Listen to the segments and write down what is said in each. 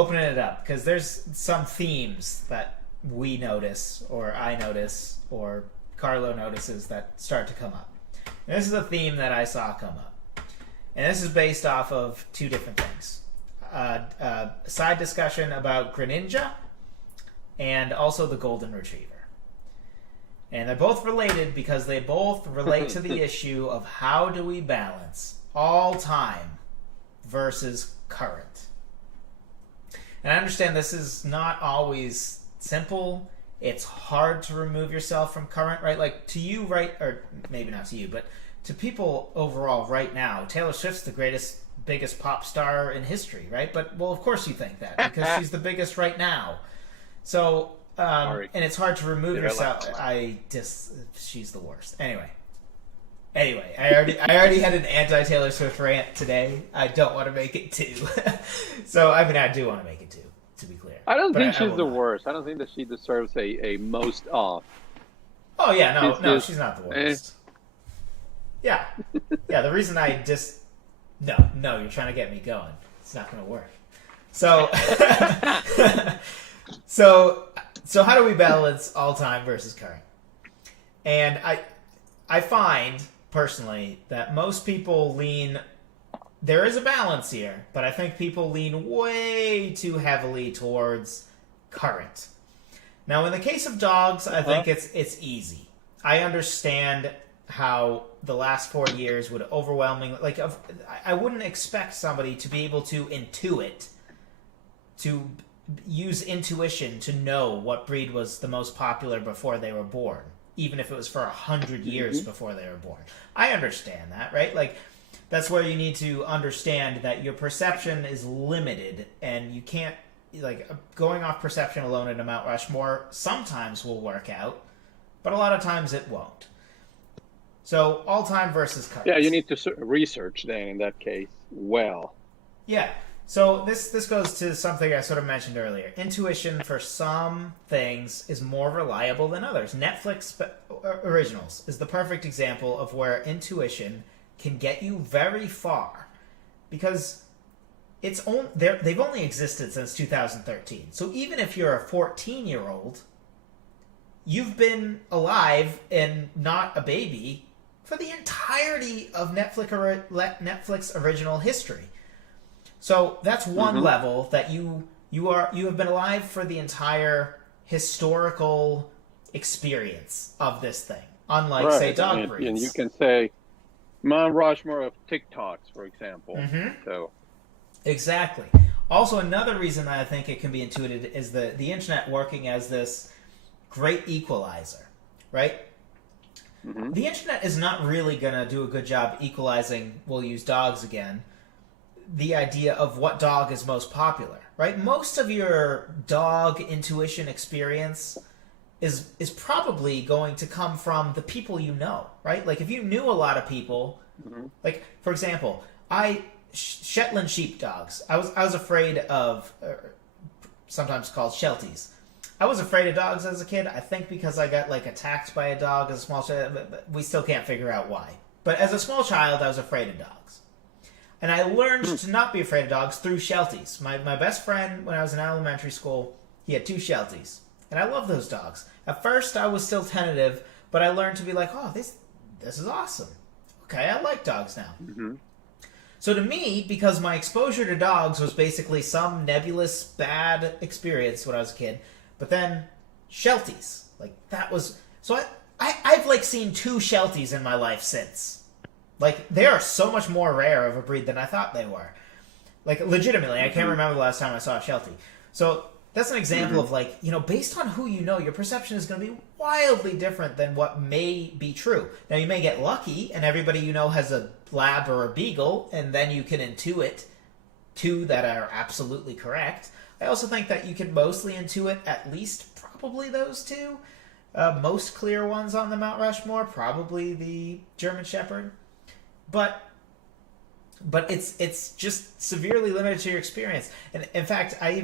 opening it up because there's some themes that we notice, or I notice, or Carlo notices that start to come up. And this is a theme that I saw come up. And this is based off of two different things. A side discussion about Greninja and also the Golden Retriever. And they're both related because they both relate to the issue of how do we balance all time versus current. And I understand this is not always simple. It's hard to remove yourself from current, right? Like to you, right? Or maybe not to you, but to people overall right now, Taylor Swift's the biggest pop star in history, right? But, well, of course you think that because she's the biggest right now. So, and it's hard to remove yourself. She's the worst. Anyway, I already had an anti-Taylor Swift rant today. I don't want to make it two. So, I mean, I do want to make it two, to be clear. I don't think she's the worst. I don't think that she deserves a most off. Oh, yeah, no, she's not the worst. Yeah. Yeah, the reason I just... No, you're trying to get me going. It's not going to work. So, so how do we balance all-time versus current? And I find, personally, that most people lean... There is a balance here, but I think people lean way too heavily towards current. Now, in the case of dogs, I think it's easy. I understand how the last 4 years would overwhelmingly... I wouldn't expect somebody to be able to intuit, to use intuition to know what breed was the most popular before they were born, even if it was for 100 years before they were born. I understand that, right? Like, that's where you need to understand that your perception is limited, and you can't... Like, going off perception alone in a Mount Rushmore sometimes will work out, but a lot of times it won't. So, all-time versus current. Yeah, you need to research then, in that case, well. Yeah. So, this goes to something I sort of mentioned earlier. Intuition for some things is more reliable than others. Netflix originals is the perfect example of where intuition can get you very far. Because they've only existed since 2013. So, even if you're a 14-year-old, you've been alive and not a baby for the entirety of Netflix original history. So that's one level that you have been alive for the entire historical experience of this thing. Unlike, say, dog breeds. And you can say Mount Rushmore of TikToks, for example. So exactly. Also, another reason that I think it can be intuited is the internet working as this great equalizer, right? The internet is not really going to do a good job equalizing, we'll use dogs again, the idea of what dog is most popular, right? Most of your dog intuition experience is probably going to come from the people you know, right? Like, if you knew a lot of people, like, for example, Shetland sheepdogs, I was afraid of, sometimes called Shelties. I was afraid of dogs as a kid, I think because I got, like, attacked by a dog as a small child, but we still can't figure out why. But as a small child, I was afraid of dogs. And I learned to not be afraid of dogs through Shelties. My best friend, when I was in elementary school, he had 2 Shelties. And I love those dogs. At first, I was still tentative, but I learned to be like, oh, this is awesome. Okay, I like dogs now. So to me, because my exposure to dogs was basically some nebulous, bad experience when I was a kid, but then Shelties, like, that was... So I've, like, seen 2 Shelties in my life since. Like, they are so much more rare of a breed than I thought they were. Like, legitimately, I can't remember the last time I saw a Sheltie. So that's an example of, like, you know, based on who you know, your perception is going to be wildly different than what may be true. Now, you may get lucky, and everybody you know has a lab or a beagle, and then you can intuit 2 that are absolutely correct. I also think that you can mostly intuit at least probably those 2. Most clear ones on the Mount Rushmore, probably the German Shepherd. But it's just severely limited to your experience. And in fact, I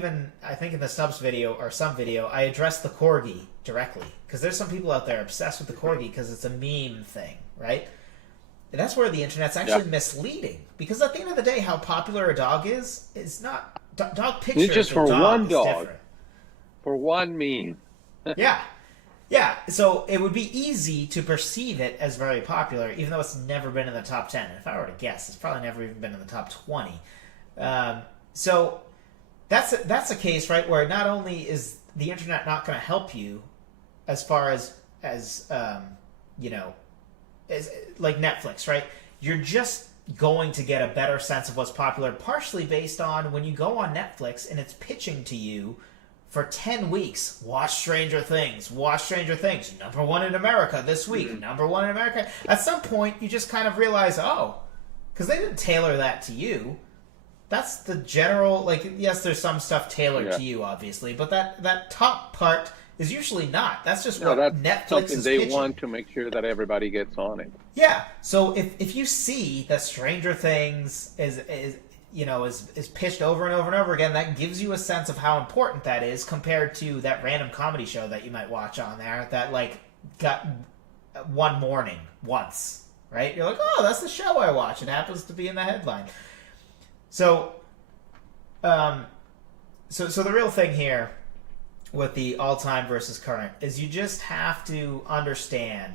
think in the Snubs video or some video, I addressed the Corgi directly. Because there's some people out there obsessed with the Corgi because it's a meme thing, right? And that's where the internet's actually misleading. Because at the end of the day, how popular a dog is not dog pictures It's just of for dog one is dog, different. for one meme. Yeah. Yeah, so it would be easy to perceive it as very popular, even though it's never been in the top 10. If I were to guess, it's probably never even been in the top 20. So that's a case, right, where not only is the internet not going to help you as far as you know, as like Netflix, right? You're just going to get a better sense of what's popular, partially based on when you go on Netflix and it's pitching to you for 10 weeks, watch Stranger Things, number one in America this week, number one in America. At some point, you just kind of realize, oh, because they didn't tailor that to you. That's the general, like, yes, there's some stuff tailored to you, obviously, but that top part is usually not. That's just what Netflix something is they pitching. want to make sure that everybody gets on it. Yeah, so if you see that Stranger Things is pitched over and over and over again, that gives you a sense of how important that is compared to that random comedy show that you might watch on there that, like, got one morning once, right? You're like, oh, that's the show I watch. It happens to be in the headline. So, so the real thing here with the all-time versus current is you just have to understand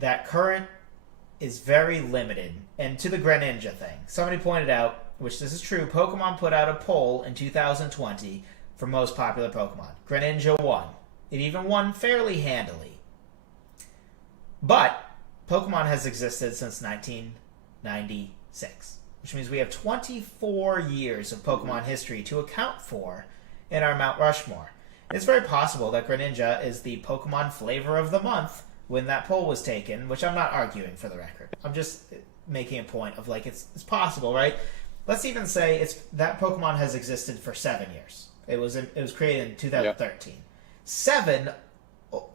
that current is very limited. And to the Greninja thing, somebody pointed out, which this is true, Pokemon put out a poll in 2020 for most popular Pokemon. Greninja won. It even won fairly handily. But Pokemon has existed since 1996, which means we have 24 years of Pokemon history to account for in our Mount Rushmore. It's very possible that Greninja is the Pokemon flavor of the month when that poll was taken, which I'm not arguing for the record. I'm just making a point of, like, it's possible, right? Let's even say that Pokemon has existed for 7 years. It was created in 2013. 7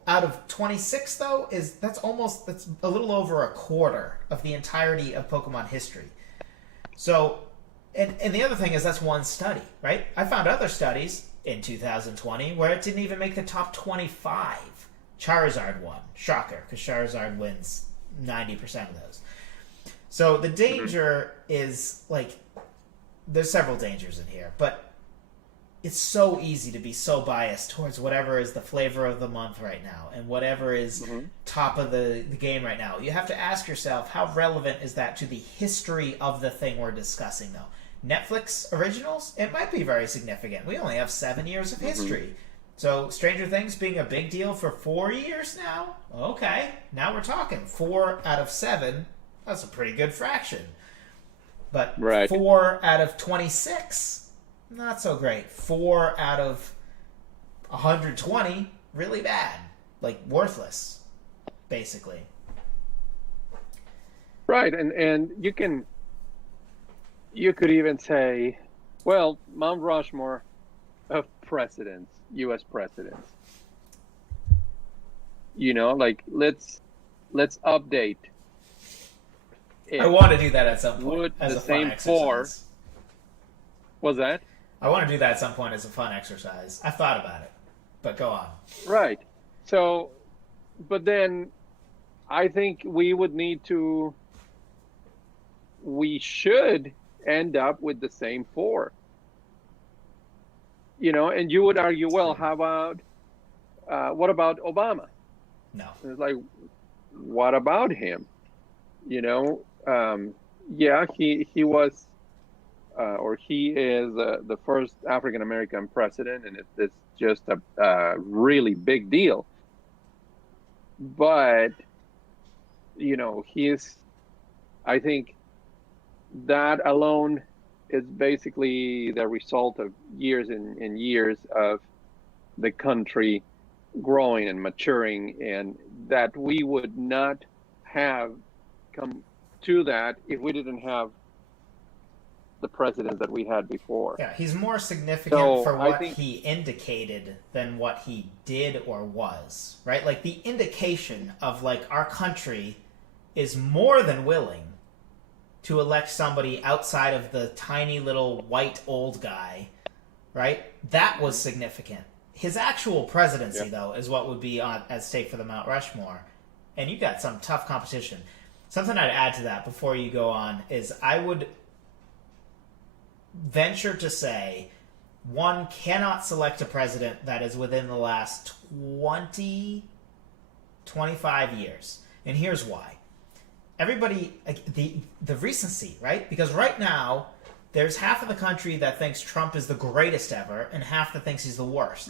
out of 26, though, that's a little over a quarter of the entirety of Pokemon history. So, and the other thing is that's one study, right? I found other studies in 2020 where it didn't even make the top 25. Charizard won. Shocker, because Charizard wins 90% of those. So the danger is, like, there's several dangers in here, but it's so easy to be so biased towards whatever is the flavor of the month right now and whatever is top of the game right now. You have to ask yourself, how relevant is that to the history of the thing we're discussing, though? Netflix originals? It might be very significant. We only have 7 years of history. So Stranger Things being a big deal for 4 years now? Okay, now we're talking. 4 out of 7, that's a pretty good fraction. But 4 out of 26, not so great. 4 out of 120, really bad. Like, worthless, basically. Right, and you could even say, well, Mount Rushmore of presidents, U.S. presidents. You know, like, let's update it. I want to do that at some point. Would as the a same fun exercise. Was that? I want to do that at some point as a fun exercise. I've thought about it, but go on. Right. So, but then I think we should end up with the same 4. You know, and you would argue, well, how about, what about Obama? No. It's like, what about him? You know, yeah, he was, or he is the first African American president, and it's just a really big deal. But, you know, I think that alone is basically the result of years and years of the country growing and maturing, and that we would not have come to that if we didn't have the president that we had before. Yeah, he's more significant for what he indicated than what he did or was, right? Like, the indication of, like, our country is more than willing to elect somebody outside of the tiny little white old guy, right? That was significant. His actual presidency, though, is what would be at stake for the Mount Rushmore. And you've got some tough competition. Something I'd add to that before you go on is I would venture to say one cannot select a president that is within the last 20, 25 years. And here's why. Everybody, the recency, right? Because right now, there's half of the country that thinks Trump is the greatest ever, and half that thinks he's the worst.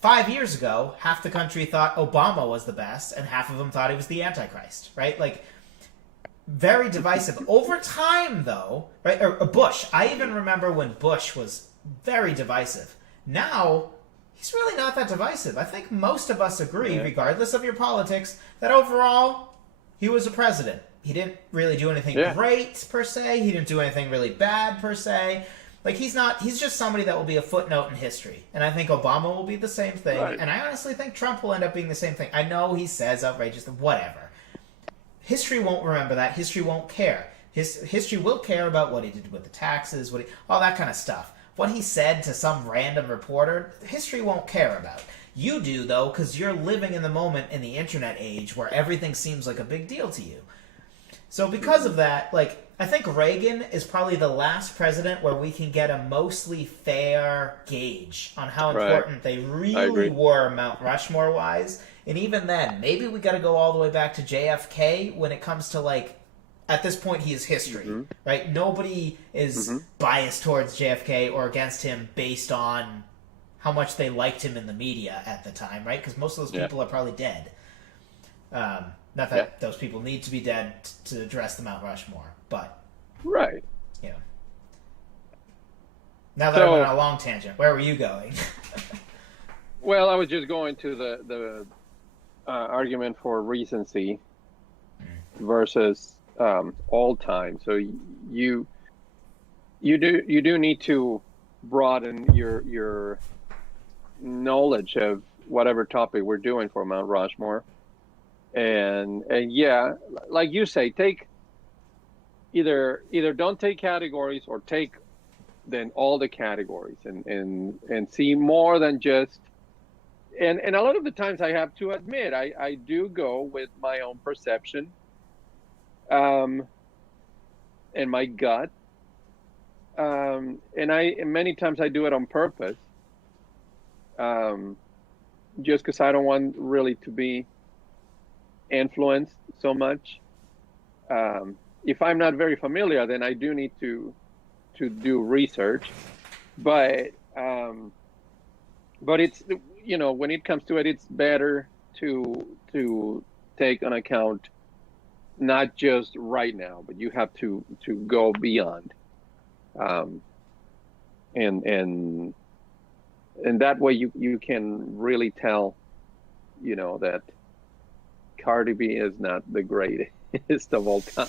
5 years ago, half the country thought Obama was the best, and half of them thought he was the Antichrist, right? Like, very divisive. Over time, though, right? Or Bush. I even remember when Bush was very divisive. Now, he's really not that divisive. I think most of us agree, regardless of your politics, that overall, he was a president. He didn't really do anything great, per se. He didn't do anything really bad, per se. Like, he's just somebody that will be a footnote in history. And I think Obama will be the same thing. Right. And I honestly think Trump will end up being the same thing. I know he says outrageous, whatever. History won't remember that. History won't care. History will care about what he did with the taxes, all that kind of stuff. What he said to some random reporter, history won't care about. You do, though, because you're living in the moment in the internet age where everything seems like a big deal to you. So because of that, like, I think Reagan is probably the last president where we can get a mostly fair gauge on how important they really were Mount Rushmore-wise. And even then, maybe we got to go all the way back to JFK when it comes to, like, at this point, he is history, right? Nobody is biased towards JFK or against him based on how much they liked him in the media at the time, right? Because most of those people are probably dead. Not that those people need to be dead to address the Mount Rushmore, but... Right. You know. Now that I went on a long tangent, where were you going? Well, I was just going to the argument for recency versus all time. So you do need to broaden your knowledge of whatever topic we're doing for Mount Rushmore, and yeah, like you say, take either don't take categories or take then all the categories and see more than just and a lot of the times I have to admit I do go with my own perception and my gut, and many times I do it on purpose, just because I don't want really to be influenced so much. If I'm not very familiar, then I do need to do research, but it's, you know, when it comes to it, it's better to take on account not just right now, but you have to go beyond, and that way you can really tell, you know, that Cardi B is not the greatest of all time.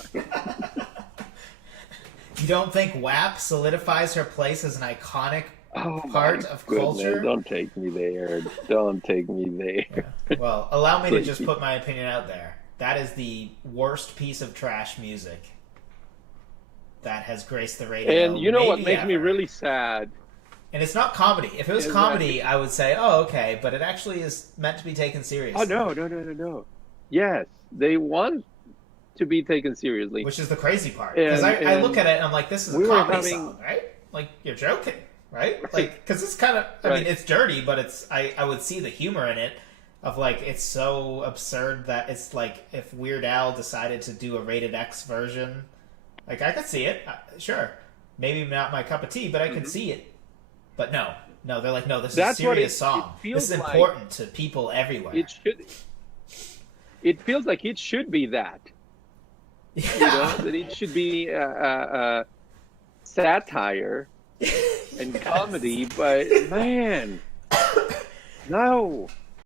You don't think WAP solidifies her place as an iconic part of culture? Don't take me there. Don't take me there. Yeah. Well, allow me to just put my opinion out there. That is the worst piece of trash music that has graced the radio. And you know what makes me really sad? And it's not comedy. If it was comedy, I would say, oh, okay. But it actually is meant to be taken seriously. Oh, no. Yes, they want to be taken seriously. Which is the crazy part. Because I look at it and I'm like, this is a comedy song, right? Like, you're joking, right? Like, because it's kind of, I mean, it's dirty, but it's, I would see the humor in it of, like, it's so absurd that it's like if Weird Al decided to do a rated X version, like, I could see it, sure. Maybe not my cup of tea, but I could see it. But no, they're like, no, this is a serious song. This is important to people everywhere. It feels like it should be that. Yeah. You know, that it should be satire and comedy, but man, no.